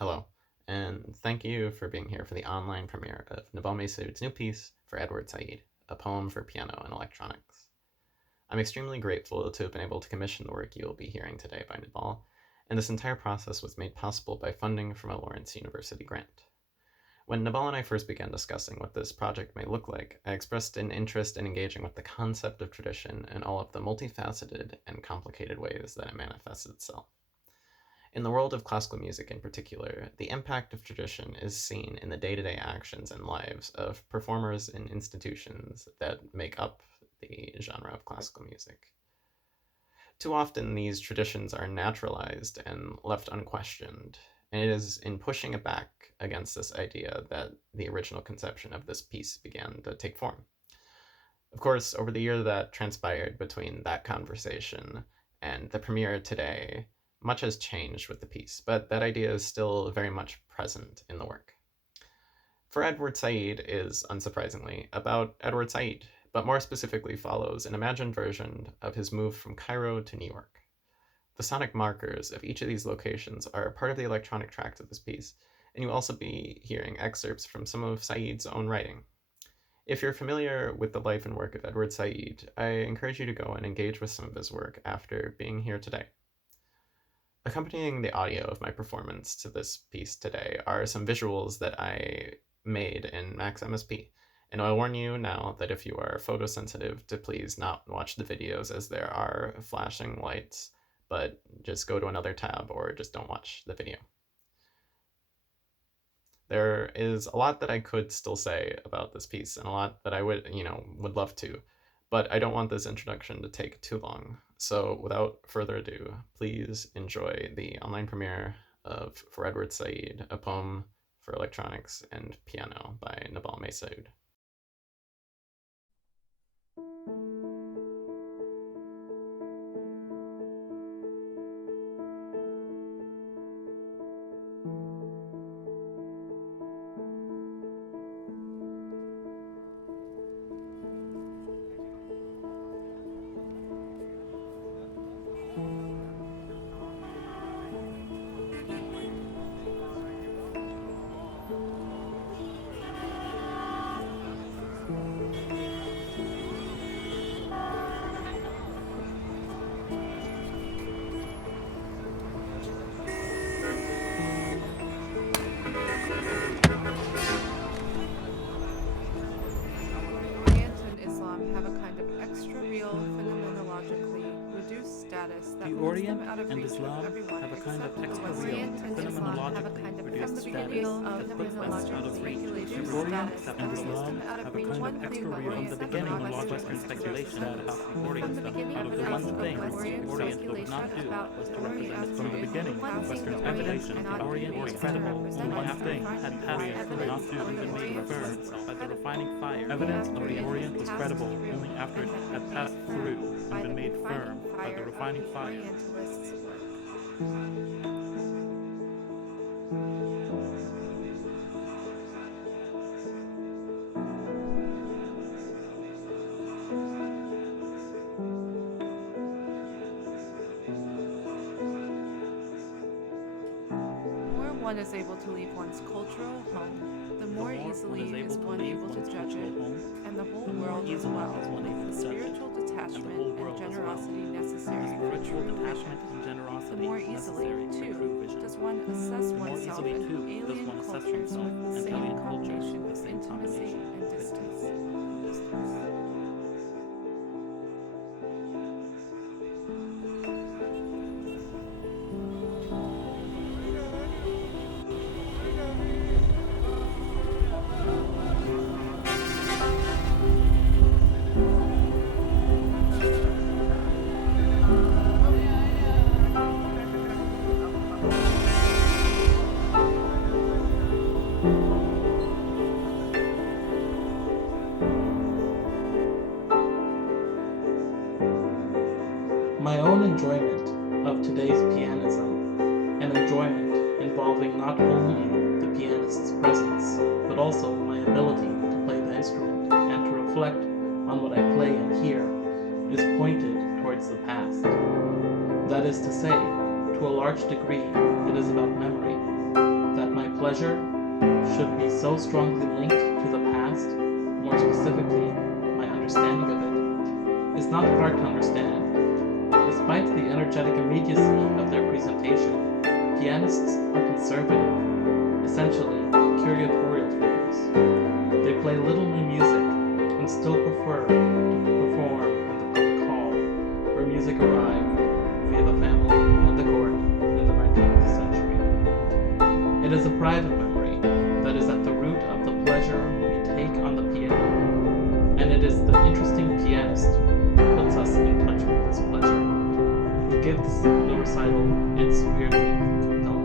Hello, and thank you for being here for the online premiere of Nebal Maysaud's new piece for Edward Said, a poem for piano and electronics. I'm extremely grateful to have been able to commission the work you will be hearing today by Nebal, and this entire process was made possible by funding from a Lawrence University grant. When Nebal and I first began discussing what this project may look like, I expressed an interest in engaging with the concept of tradition and all of the multifaceted and complicated ways that it manifests itself. In the world of classical music in particular, the impact of tradition is seen in the day-to-day actions and lives of performers and institutions that make up the genre of classical music. Too often, these traditions are naturalized and left unquestioned, and it is in pushing it back against this idea that the original conception of this piece began to take form. Of course, over the year that transpired between that conversation and the premiere today, much has changed with the piece, but that idea is still very much present in the work. For Edward Said is, unsurprisingly, about Edward Said, but more specifically follows an imagined version of his move from Cairo to New York. The sonic markers of each of these locations are a part of the electronic tracks of this piece, and you'll also be hearing excerpts from some of Said's own writing. If you're familiar with the life and work of Edward Said, I encourage you to go and engage with some of his work after being here today. Accompanying the audio of my performance to this piece today are some visuals that I made in Max MSP, and I'll warn you now that if you are photosensitive, to please not watch the videos as there are flashing lights, but just go to another tab or just don't watch the video. There is a lot that I could still say about this piece, and a lot that I would love to, but I don't want this introduction to take too long. So without further ado, please enjoy the online premiere of For Edward Said, a poem for electronics and piano by Nebal Maysaud. The Orient and Islam have a kind of extra-real, phenomenologically reduced status that puts them out of reach. The Orient and Islam have a kind of extra-real from the beginning when Western speculation about the Orient out of the one thing the Orient would not do was to represent it. From the beginning, Western speculation the Orient was credible. Only one thing had passed through not to been made firm by the refining fire. Evidence of the Orient was credible only after it had passed through and been made firm by the refining fire. One is able to leave one's cultural home, the more easily is one able to judge it, and the whole world as well, with the spiritual detachment and generosity necessary for true vision. The more easily, too, does one assess oneself in alien cultures with the same combination of intimacy and distance. My own enjoyment of today's pianism, an enjoyment involving not only the pianist's presence, but also my ability to play the instrument and to reflect on what I play and hear, is pointed towards the past. That is to say, to a large degree, it is about memory. pleasure should be so strongly linked to the past, more specifically, my understanding of it, is not hard to understand. Despite the energetic immediacy of their presentation, pianists are conservative, essentially curatorial figures. They play little new music and still prefer to perform in the public hall, where music arrived via the family and the court in the 19th century. It is a private memory that is at the root of the pleasure we take on the piano, and it is the interesting pianist who puts us in touch with this pleasure, who gives the recital its weirdly compelling power.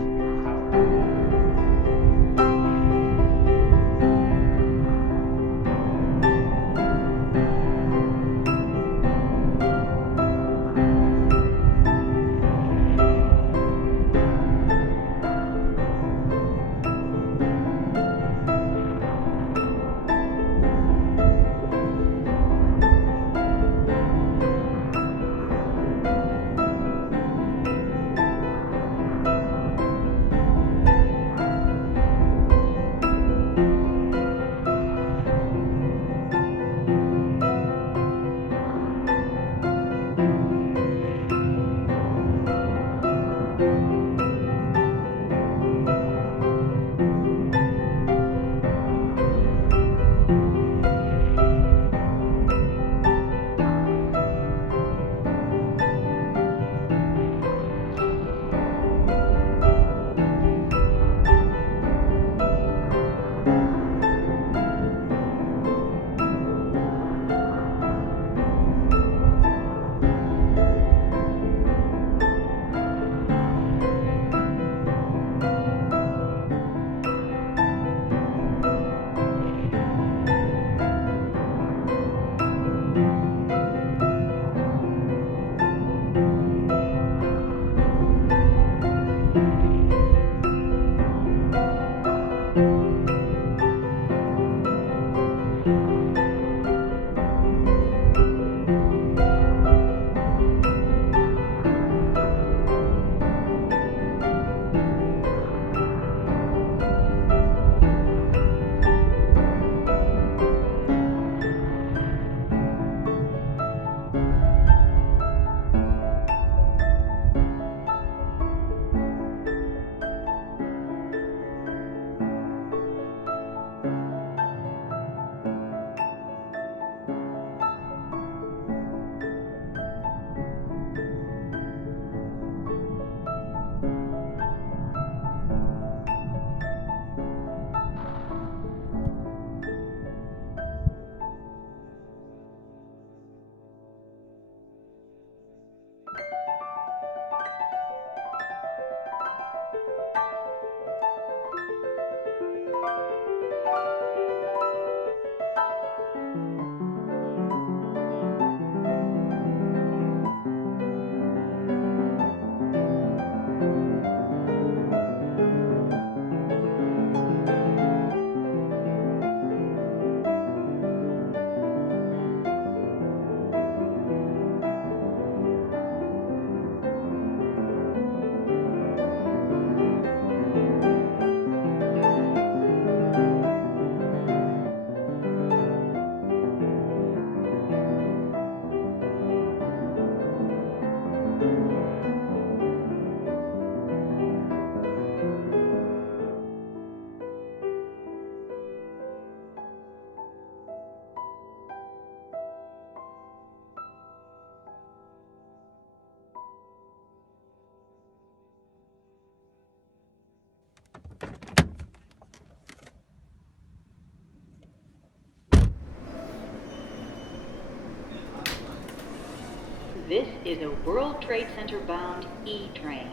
This is a World Trade Center bound E train.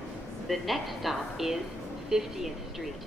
The next stop is 50th Street.